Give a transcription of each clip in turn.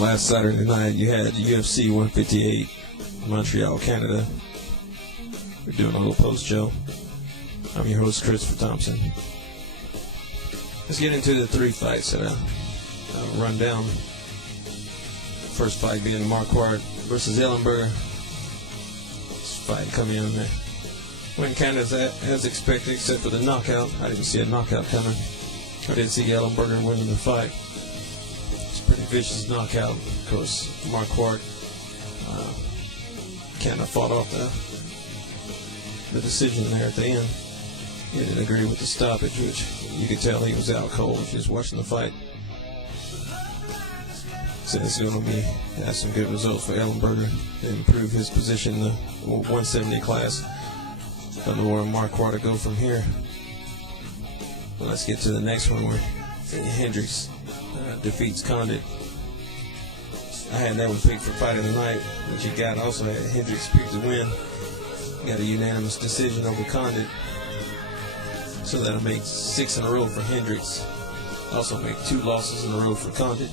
Last Saturday night, you had UFC158 Montreal, Canada. We're doing a little post-show. I'm your host, Christopher Thompson. Let's get into the three fights that I'll run down. First fight being Marquardt versus Ellenberger. This fight coming in there. Went Canada as expected, except for the knockout. I didn't see a knockout coming. I didn't see Ellenberger winning the fight. Pretty vicious knockout. Of course, Marquardt kind of fought off the decision there at the end. He didn't agree with the stoppage, which you could tell he was out cold if you was watching the fight. So it's going to have some good results for Ellenberger to improve his position in the 170 class. Don't know where Marquardt to go from here. Well, let's get to the next one where Hendricks defeats Condit. I had that one picked for fight of the night, which he got. Also had Hendricks picked to win. Got a unanimous decision over Condit. So that'll make 6 in a row for Hendricks. Also make 2 losses in a row for Condit.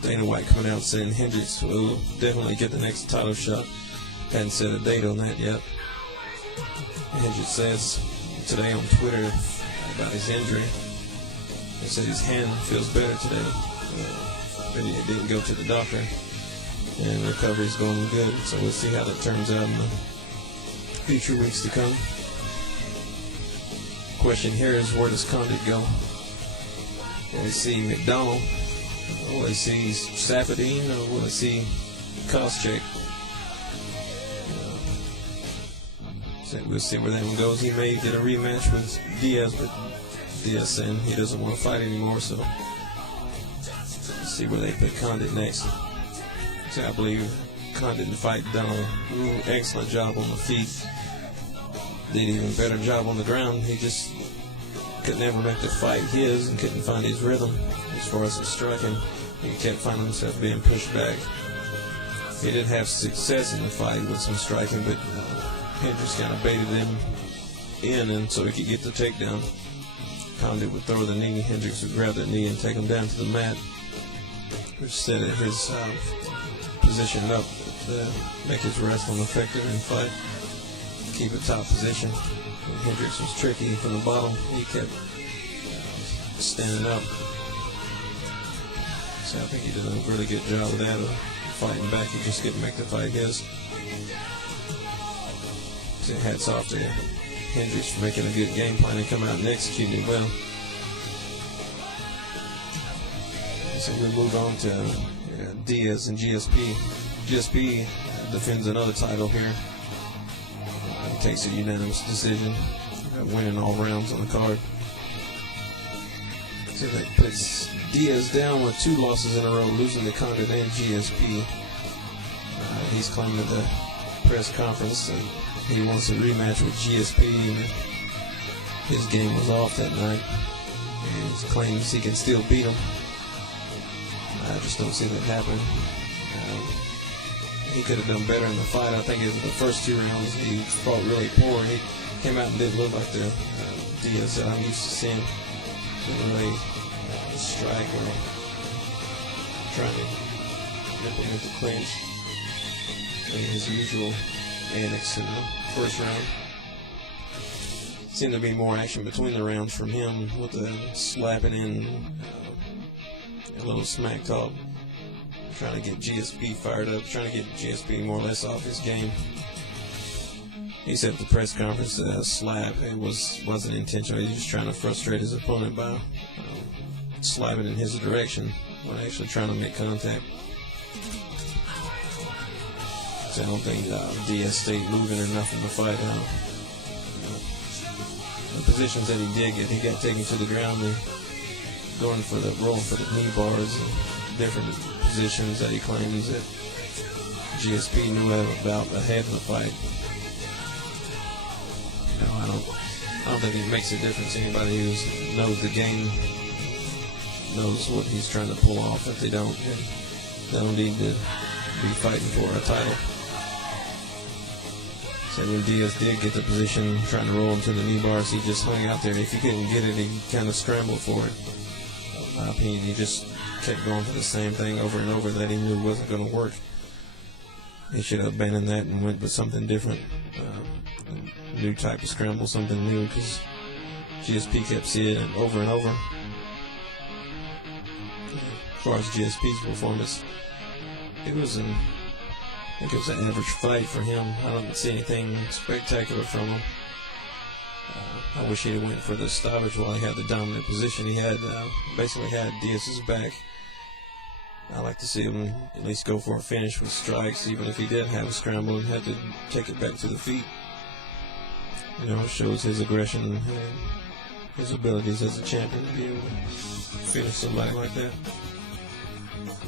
Dana White coming out saying Hendricks will definitely get the next title shot. Hadn't set a date on that yet. Hendricks says today on Twitter about his injury. He said his hand feels better today, but he didn't go to the doctor, and recovery's going good. So we'll see how that turns out in the future weeks to come. Question here is, where does Condit go? Will he see McDonald? Will he see Safadine? Or will he see Koscheck? So we'll see where that one goes. He may get a rematch with Diaz, but Diaz saying he doesn't want to fight anymore, so let's see where they put Condit next. So I believe Condit in the fight done an excellent job on the feet. Did an even better job on the ground. He just could never make the fight his and couldn't find his rhythm as far as his striking. He kept finding himself being pushed back. He did have success in the fight with some striking, but Hendricks kind of baited him in, and so he could get the takedown. Condit would throw the knee, Hendricks would grab that knee and take him down to the mat, which set his position up to make his wrestling effective in the fight, keep a top position. And Hendricks was tricky from the bottom. He kept standing up. So I think he did a really good job of that, of fighting back. He just couldn't make the fight his. So hats off to Hendricks for making a good game plan and coming out and executing it well. So we move on to Diaz and GSP. GSP defends another title here. Takes a unanimous decision, winning all rounds on the card. So that puts Diaz down with 2 losses in a row, losing to Condit and GSP. He's claiming at the press conference that he wants a rematch with GSP, and his game was off that night. And he claims he can still beat him. I just don't see that happening. He could have done better in the fight. I think it was the first 2 rounds he fought really poor. He came out and didn't look like the Diaz that I'm used to seeing. Didn't really strike or trying to implement the clinch in his usual annex in the first round. Seemed to be more action between the rounds from him with the slapping in, a little smack talk. Trying to get GSP fired up, trying to get GSP more or less off his game. He said at the press conference that a slap, it wasn't intentional. He was just trying to frustrate his opponent by slapping in his direction when actually trying to make contact. So I don't think Diaz stayed moving or nothing to fight out. The positions that he did get, he got taken to the ground and rolling for the knee bars and different positions that he claims that GSP knew about ahead of the fight. I don't think it makes a difference. Anybody who knows the game knows what he's trying to pull off. If they don't need to be fighting for a title. So when Diaz did get the position, trying to roll him to the knee bars, he just hung out there. If he couldn't get it, he kind of scrambled for it. In my opinion, he just kept going for the same thing over and over that he knew wasn't going to work. He should have abandoned that and went with something different, a new type of scramble, something new, because GSP kept seeing it over and over. As far as GSP's performance, I think it was an average fight for him. I don't see anything spectacular from him. I wish he'd have went for the stoppage while he had the dominant position. He had basically had Diaz's back. I like to see him at least go for a finish with strikes, even if he did have a scramble and had to take it back to the feet. It shows his aggression and his abilities as a champion to be able to finish somebody like that.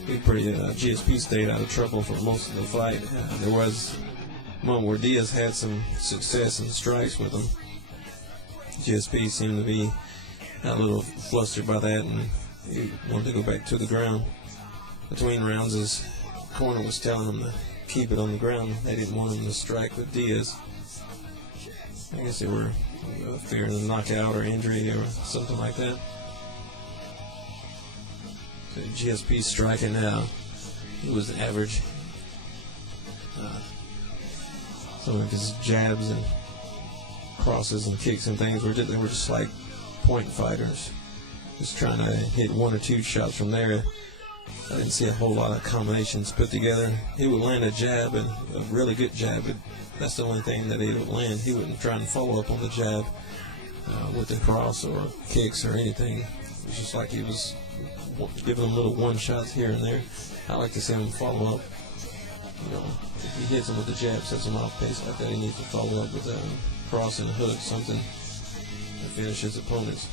GSP stayed out of trouble for most of the fight. There was a moment where Diaz had some success and strikes with him. GSP seemed to be a little flustered by that, and he wanted to go back to the ground. Between rounds, his corner was telling him to keep it on the ground. They didn't want him to strike with Diaz. I guess they were fearing a knockout or injury or something like that. So GSP striking now, it was average. Some of his jabs and crosses and kicks and things were just like point fighters, just trying to hit one or two shots from there. I didn't see a whole lot of combinations put together. He would land a jab, and a really good jab, but that's the only thing that he would land. He wouldn't try and follow up on the jab with the cross or kicks or anything. It was just like he was giving them little one shots here and there. I like to see him follow up. If he hits him with the jab, sets him off pace like that, he needs to follow up with a cross and a hook, something to finish his opponents.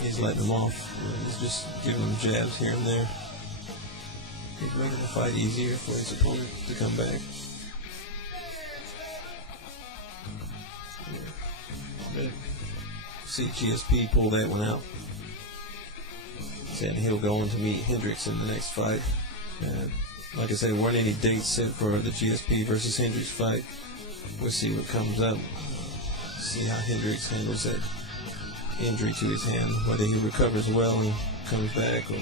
He's letting them off. He's just giving them jabs here and there. He's making the fight easier for his opponent to come back. See GSP pull that one out. Said he'll go on to meet Hendricks in the next fight. Like I said, there weren't any dates set for the GSP versus Hendricks fight. We'll see what comes up. See how Hendricks handles that injury to his hand, whether he recovers well and comes back, or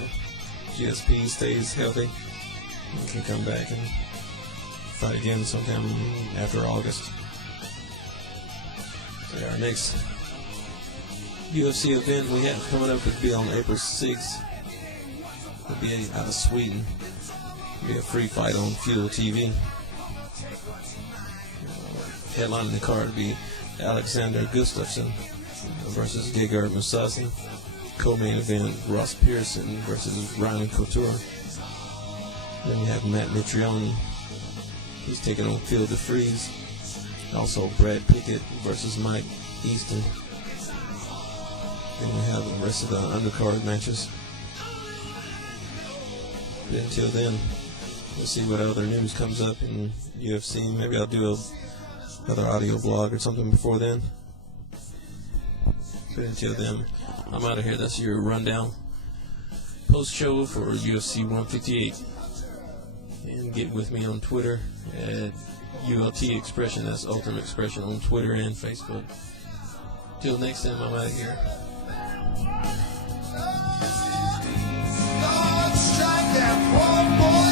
GSP stays healthy and can come back and fight again sometime after August. So our next UFC event we have coming up would be on April 6th. It'll be out of Sweden. It'll be a free fight on Fuel TV. Headlining the card will be Alexander Gustafsson versus Gegard Mousasi. Co-main event, Ross Pearson versus Ryan Couture. Then you have Matt Mitrione. He's taking on Phil DeFries. Also Brad Pickett versus Mike Easton. Then we have the rest of the undercard matches. But until then, we'll see what other news comes up in UFC. Maybe I'll do another audio blog or something before then. But until then, I'm out of here. That's your rundown post-show for UFC 158. And get with me on Twitter at ULT Expression. That's Ultimate Expression on Twitter and Facebook. Till next time, I'm out of here. Strike that one more.